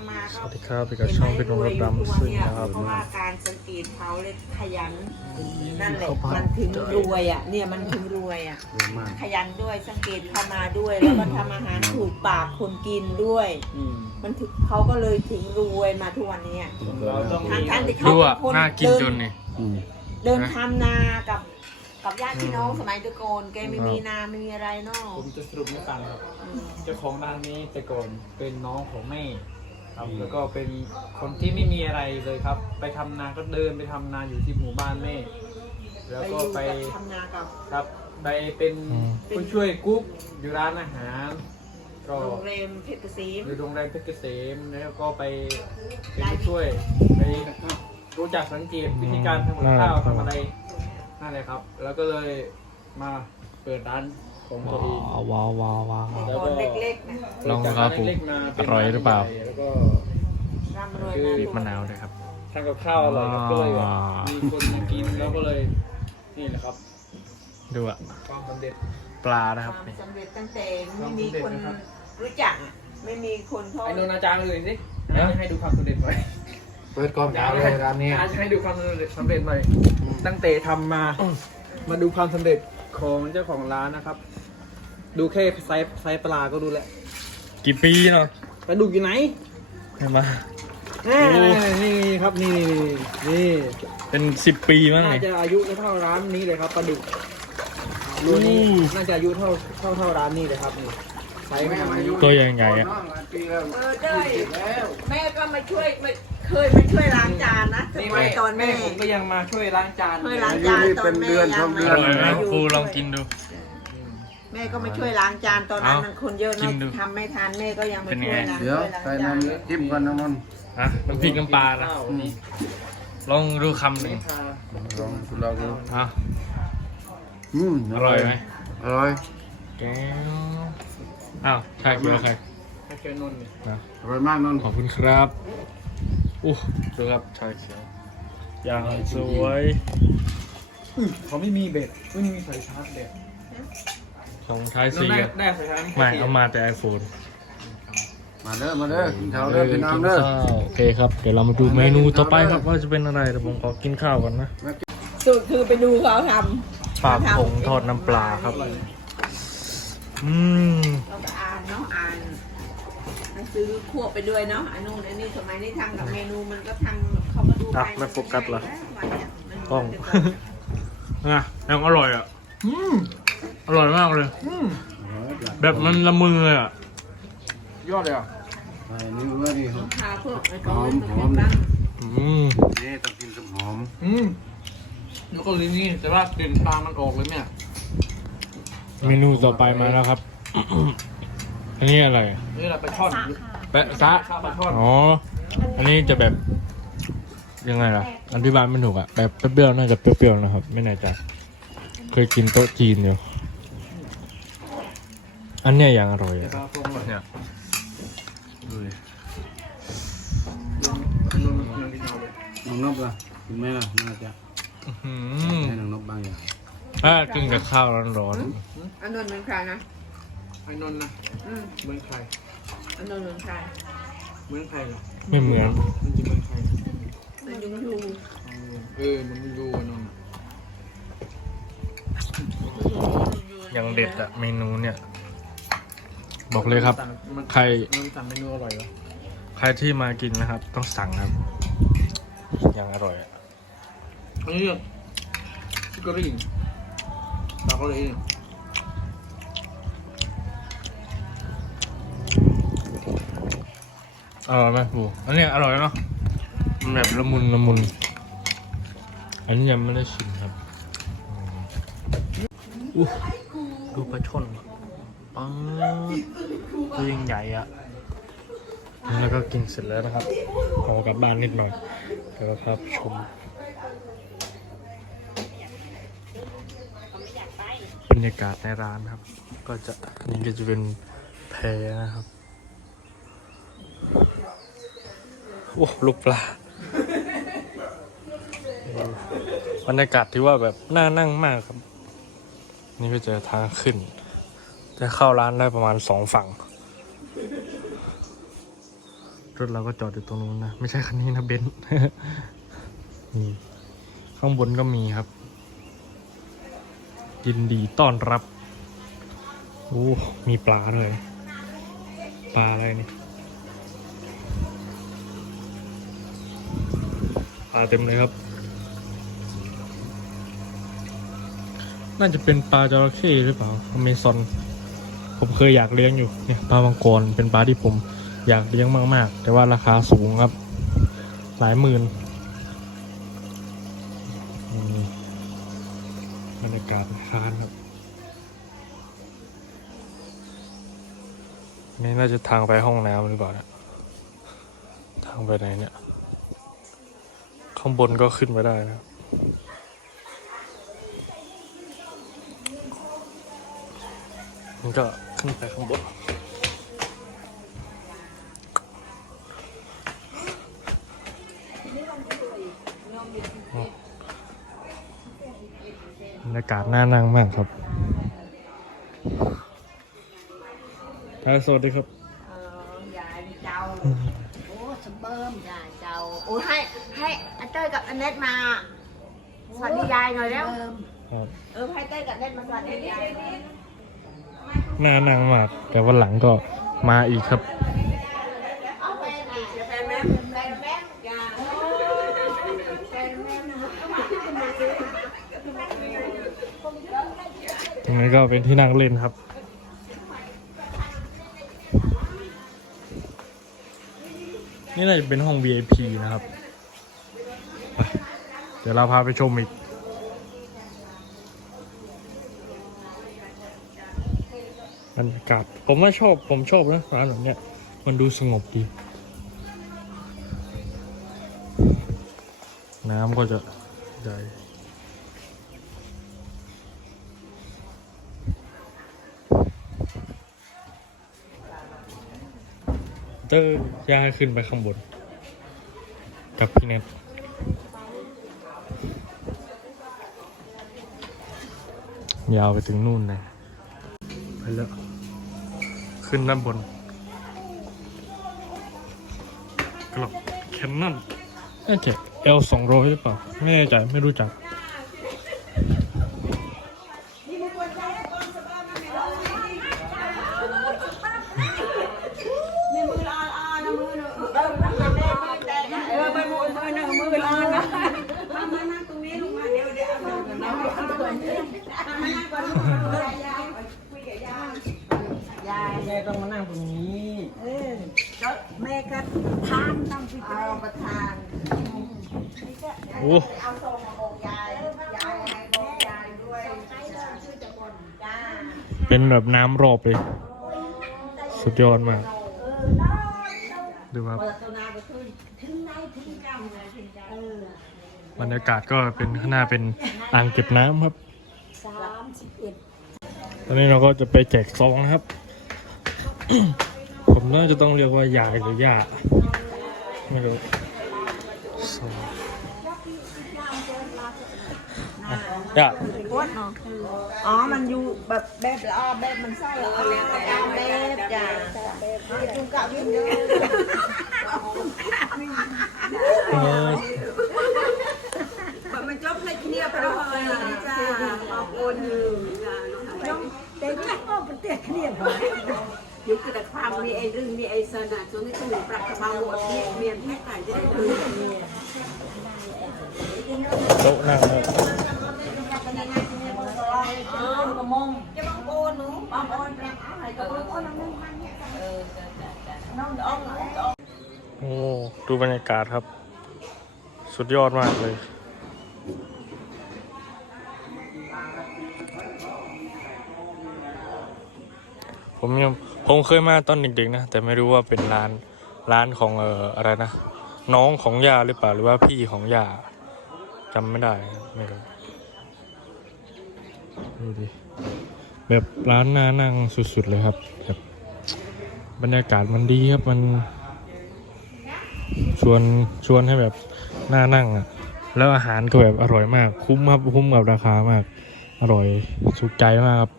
ำมาสก็วัสดีครับพี่กับช่องพี่นงรถดำซึ่งนะครับเพราะว่าการสังเกตเขาเลยขยันนั่นแหละเขาพัดมันถึงรวยอะเนี่ยมันถึงรวยอะเยอะมากขยันด้วยสังเกตเข้ามาด้วยแล้วก็ทำอาหารถูกปากคนกินด้วยอืมมันถึงเขาก็เลยถึงรวยมาทุกวันนี้อะเราต้องทางมีท่านที่เขาดูอะเป็นคนน่ากินเดิจนนี่อืมเดินทำนากับกับญาติพี่น้องสมัยแตะโกอนแกไม่มีนาไม่มีอะไรเนาะผมจะสรุปให้ฟังครับอืมเจ้าของร้านนี้แต่ก่อนเป็นน้องของแม่ ครับแล้วก็เป็นคนที่ไม่มีอะไรเลยครับ ไปทำนาก็เดินไปทำนาอยู่ที่หมู่บ้านแม่ แล้วไปอก็ยู่ไปกับทำนากับครับไปเป็นผู้ช่วยกุ๊กอยู่ร้านอาหารก็ โรงแรมเพชรเกษม อยู่โรงแรมเพชรเกษมแล้วก็ไปเป็นผู้ช่วยไปรู้จักสังเกตวิธีการทำกับข้าวทำอะไรนั่นแหละครับ แล้วก็เลยมาเปิดร้าน ของตัวเองว้าวว้าวว้าวแต่ก่อนเล็กๆนะลองดูครับผมเล็กๆมาเป็นอร่อยหรือเปล่า แล้วก็ ร่ำรวยบีบมามะนาวด้วยครับ ทำกับข้าวอร่อยครับก็เลยแบบว้าวมีคนมากินแล้วก็เลย นี่แหละครับ ดูอะความสำเร็จ ปลานะคครับวามนี่สำเร็จตั้งแต่ไม่มีความสำเร็จคนนะครับรู้จักอะไม่มีคนเขาไอ้นนท์อาจารย์เลยสิให้ดูความสำเร็จหน่อยเปิดก่อนยาวเลยร้านนี้ อาจารย์ให้ดูความสำเร็จสำเร็จหน่อยตั้งแต่ทำมา มาดูความสำเร็จของเจ้าของร้านนะครับ ดูแค่ไซส์ไซส์ปลาก็ดูแหละกี่ปีเนาะปลาดุกอยู่ไหนเห็นไหมนี่นี่ครับนี่นี่เป็นสิบปีมั้งน่านี่จะอายุเท่าร้านนี้เลยครับปลาดุกรุ่นนี้อู้น่าจะอายุเท่าเท่าเท่าร้านนี้เลยครับนี่ไซส์ขนาดนี้ตัวใหญ่ๆอะปีแล้วเออได้แม่ก็มาช่วยไม่เคยมาช่วยล้างจานนะสนี่มัแม่ยตอนแม่แม่ผมก็ยังมาช่วยล้างจานช่วยล้างจานตอนแม่ยังอไม่ร่อยไหมอยู่ครูลองกินดู แม่ก็มาช่วยล้างจานตอนนั้นเอามันคนเยอะกิเนาะนดูทำไม่ทันแม่ก็ยังมาเป็นช่วยไงนะเดี๋ยวช่วยล้างใส่จานน้ำจิ้มก่อนน้ำมันอะน้ำพริกน้ำปลานะข้าวนี่ลองดูคำหนึ่งค่ะลองลองดูอะอืมอร่อยไหมอร่อยแก้วอ้าวใครกินกับใครให้เจอนนท์นี่นะอร่อยมากนนท์ขอบคุณครับอู้ดูครับชาเขียวอย่างสวย เขาไม่มีเบ็ดไม่มีสายชาร์จเบ็ด ของท้ายนนสีท์ได้อะได้สายชาร์จไม่เอามาแต่ไอโฟนมาเด้อมาเด้อกินข้าวเด้อพี่น้องเด้อโอเคครับ เดี๋ยวเรามาดูเมนูต่อไปครับว่าจะเป็นอะไรเดี๋ยวผมขอกินข้าวก่อนนะสูตรคือไปดูเขาทปลาผงทอดน้ำปลาครับอืมำเราก็อ่านเนาะอ่านหนังสือควบไปด้วยเนาะอันนู้นอันนี้สมัยนี้ทำกับเมนูมันก็ทำเขาก็ดูอะไปไม่โฟกัสเหรอวันเนี่ยมันกล้องเดี๋ยวก่อนนะยังอร่อยอะอืม อร่อยมากเลย อืมแบบมันละมือเลยอะ ยอดเลยอะใส่นี่เมื่อดีครับพาพวกไอ้ก้อนมาเป็นบ้างอืมนี่ต้องกินกับหอมอืมแล้วก็ลิ้นนี่แต่ว่ากลิ่นปลามันออกเลยเนี่ยเมนูต่อไปมาแล้วครับ อันนี้อะไร นี่เราไปทอดแปะซะข้าวปลาทอดอ๋อ อันนี้จะแบบยังไงล่ะอธิบายไม่ถูกอะแบบเปรี้ยวๆน่าจะเปรี้ยวๆนะครับ ไม่แน่ใจเคยกินโต๊ะจีนอยู่ อันเนี้ยอย่างอร่อยอะปลาพงเลยเนี่ยดูดินนท์นนท์กินเอาเลยน้องนบล่ะกินไหมล่ะน่าจะอื้อหือให้น้องนบบางอย่างถ้ากินกับข้าวร้อนอันนนท์เหมือนใครนะไอ้นนท์นะอืมเหมือนใครอันนนท์เหมือนใครเหมือนใครเหรอๆไม่เหมือน มันจะเหมือนใครมันยุงยูเออมันดูไอ้นนท์อะอย่างเด็ดอะเมนูเนี่ย บอกเลยครับ มันใคร มันสั่งเมนูอร่อยเหรอใครที่มากินนะครับ ต้องสั่งครับ อย่างอร่อยอะอันนี้ชิคกี้พายปลาเกาหลีอร่อยไหมปูอันเนี้ยอร่อยเนาะมันแบบละมุนละมุน อันนี้ยังไม่ได้ชิมครับอืมอู้ดูปลาช่อน ปังตัวยังใหญ่อะแล้วก็กินเสร็จแล้วนะครับขอกลับบ้านนิดหน่อยแล้วก็ครับชมบรรยากาศในร้านครับ ก็จะนี่ก็จะเป็นแพนะครับโอ้ลูกปลาบรรยากาศที่ว่าแบบน่านั่งมากครับ นี่ก็จะทางขึ้น จะเข้าร้านได้ประมาณสองฝั่ง รถเราก็จอดอยู่ตรงนู้นนะ ไม่ใช่คันนี้นะเบนซ์นี่ข้างบนก็มีครับ ยินดีต้อนรับ โอ้ มีปลาด้วยปลาอะไรนี่ปลาเต็มเลยครับ น่าจะเป็นปลาจระเข้หรือเปล่าอเมซอน ผมเคยอยากเลี้ยงอยู่เนี่ยปลามังกรเป็นปลาที่ผมอยากเลี้ยงมาก ๆ แต่ว่าราคาสูงครับ หลายหมื่นบรรยากาศร้านครับนี่น่าจะทางไปห้องน้ำหรือเปล่าเนี่ยทางไปไหนเนี่ย ข้างบนก็ขึ้นไปได้นะมันก็ ขึ้นไปข้างบนบรรยากาศน่านั่งมากครับครับสวัสดีครับ Ờ, dạ đi chào ủa sầm bơm dạ chào ủa hay hay anh chơi gặp anh nết mà sao đi dài rồi đó ครับ ừ hay chơi gặp nết mà sao đi dài rồi น่านั่งมาก แต่วันหลังก็มาอีกครับตรงนี้ก็เป็นที่นั่งเล่นครับ นี่น่าจะเป็นห้อง VIP นะครับ เดี๋ยวเราพาไปชมอีก รรยากาศ ผมว่าชอบผมชอบนะร้านแบบเนี้ยมันดูสงบดี น้ำก็จะใหญ่เตอร์ย่าขึ้นไปข้างบน กับพี่เน็ตยาวไปถึงนู่นเลยไปแล้ว ขึ้นด้านบน กลับแคนนอนน่าจะ L สองร้อยหรือเปล่า ไม่แน่ใจไม่รู้จัก แม่ต้องมานั่งตรงนี้ แม่ก็ทานต้องไปเอาประทาน โอ้ เอาส่งมาบกยายยายให้บกยายด้วยจ้าเป็นแบบน้ำรอบเลย สุดยอดมาก ดูครับ เปิดตัวนาไปขึ้นถึงไหนถึงกำเลยถึงกำเออบรรยากาศก็เป็นข้างหน้าเป็นอ่างเก็บน้ำครับ สามสิบเอ็ดตอนนี้เราก็จะไปแจกซองนะครับ ผมน่าจะต้องเรียกว่ายายหรือย่าไม่รู้ซอง อะย่าอ๋อ มันอยู่แบบแบบละอ้อแบบมันไส้ละอ้อตามแบบจ้ะจุงกะวิ่งเด้อเออมันจบในที่นี่พระพรจ้าขอบคุณจ้าแต่ที่พ่อเป็นเตี้ยเครียดบ่ยุคแต่ความมีไอ้รึงมีไอ้สนะจนที่ถูกปรักกระเป๋าหมดเนี่ยเมียนแค่ไก่จะได้คืนโต๊ะนั่ง ครับอ๋อกระมงจะบังโอนหนูบังโอนแปลงอะไรก็บังโอนน้องมันเนี่ยเออน้องน้องน้องโอ้ดูบรรยากาศครับ สุดยอดมากเลยผมยังผมเคยมาตอนเด็กๆนะ แต่ไม่รู้ว่าเป็นร้านร้านของเอ่ออะไรนะ น้องของย่าหรือเปล่าหรือว่าพี่ของย่าจำไม่ได้ไม่รู้ ดูดิแบบร้านน่านั่งสุด ๆ เลยครับแบบบรรยากาศมันดีครับมัน ชวนชวนให้แบบน่านั่งอะ แล้วอาหารก็แบบอร่อยมาก คุ้มครับคุ้มกับราคามาก อร่อยสุดใจมากครับ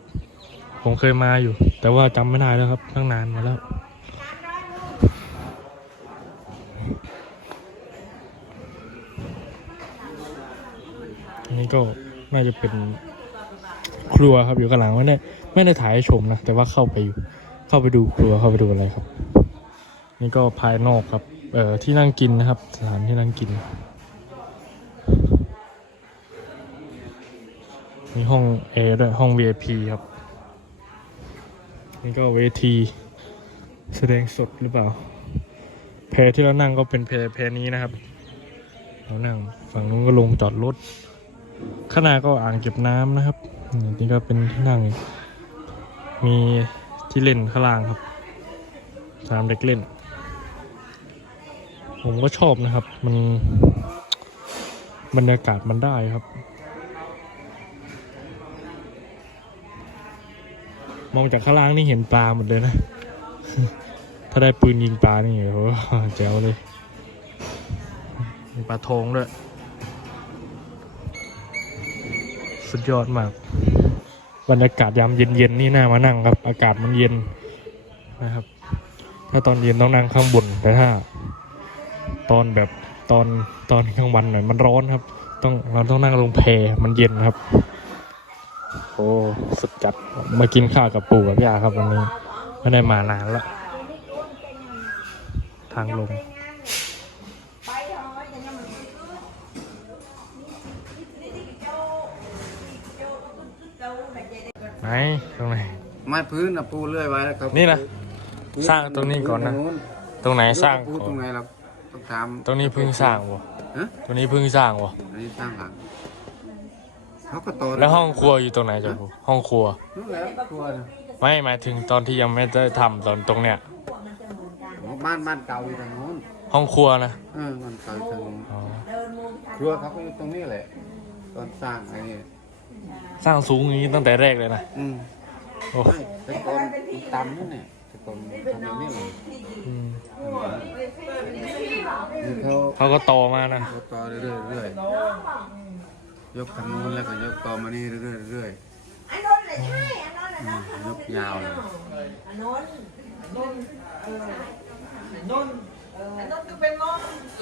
ผมเคยมาอยู่ แต่ว่าจำไม่ได้แล้วครับตั้งนานมาแล้วอันนี้ก็น่าจะเป็น ครัวครับอยู่ข้างหลังไม่ได้ไม่ได้ถ่ายให้ชมนะแต่ว่าเข้าไปอยู่เข้าไปดูครัวเข้าไปดูอะไรครับ นี่ก็ภายนอกครับเอ่อที่นั่งกินนะครับ สถานที่นั่งกินมีห้องแอร์ด้วยห้อง VIP ครับ นี่ก็เวทีแสดงสดหรือเปล่า แพที่เรานั่งก็เป็นแพแพนี้นะครับ เรานั่งฝั่งนู้นก็ลงจอดรถข้างหน้าก็อ่างเก็บน้ำนะครับ นี่ก็เป็นที่นั่ง มีที่เล่นข้างล่างครับสนามเด็กเล่น ผมก็ชอบนะครับ มันบรรยากาศมันได้ครับ มองจากข้างล่างนี่เห็นปลาหมดเลยนะ ถ้าได้ปืนยิงปลานี่โอ้โหแจ๋วเลย มีปลาทองด้วย สุดยอดมาก บรรยากาศยามเย็นๆนี่น่ามานั่งครับ อากาศมันเย็นนะครับ ถ้าตอนเย็นต้องนั่งข้างบนแต่ถ้า ตอนแบบตอนตอนกลางวันหน่อยมันร้อนครับ ต้องเราต้องนั่งลงแพมันเย็นครับ โอ้สุดจัดมากินข้าวกับปู่กับย่าครับวันนี้ไม่ได้มานานละทางลง ตรงไหน ไม้พื้นนะปูเลื่อยไว้แล้วครับนี่นะสร้างตรงนี้ก่อนนะตรงไหนสร้างปูก่อตรงนไหนเราต้องถามตรงนี้เพิ่งสร้างวะฮะตรงนี้เพิ่งสร้างวะอันนี้สร้างหลังเขาก็ต่อแล้วห้องครัวอยู่ตรงไหนจ๊ะปู่ห้องครัว นู่นแหละครัวนะไม่หมายถึงตอนที่ยังไม่ได้ทำตอนตรงเนี้ย อ๋อบ้านบ้านเก่าอยู่ทางโน้นห้องครัวนะเออบ้านเก่าอยู่ทางโน้นอ๋อครัวเขาก็อยู่ตรงนี้แหละ ตอนสร้างไอ้นี่ สร้างสูงอย่างนี้ตั้งแต่แรกเลยนะอืมโอ้ไม่แต่ก่อนต่ำนั่นเนี่ยแต่ก่อนทำอย่างนี้เลยอืมนี่เขาเขาก็ต่อมานะยกต่อเรื่อยๆเรื่อยๆยกทางโน้นแล้วก็ยกต่อมานี่เรื่อยๆเรื่อยๆอืมยกยาวเลย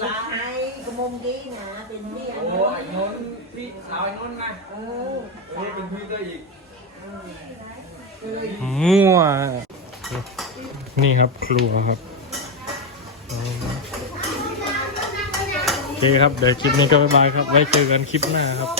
หลาไอ้กระมงดีนะเป็นเมียโอ้ไอ้นนท์ พี่สาวไอ้นุ่นมาเออเฮ้ยเป็นพี่ด้อีกมั่ว นี่ครับครัวครับโอเคครับ เดี๋ยวคลิปนี้ก็บ๊ายบายครับ ไว้เจอกันคลิปหน้าครับ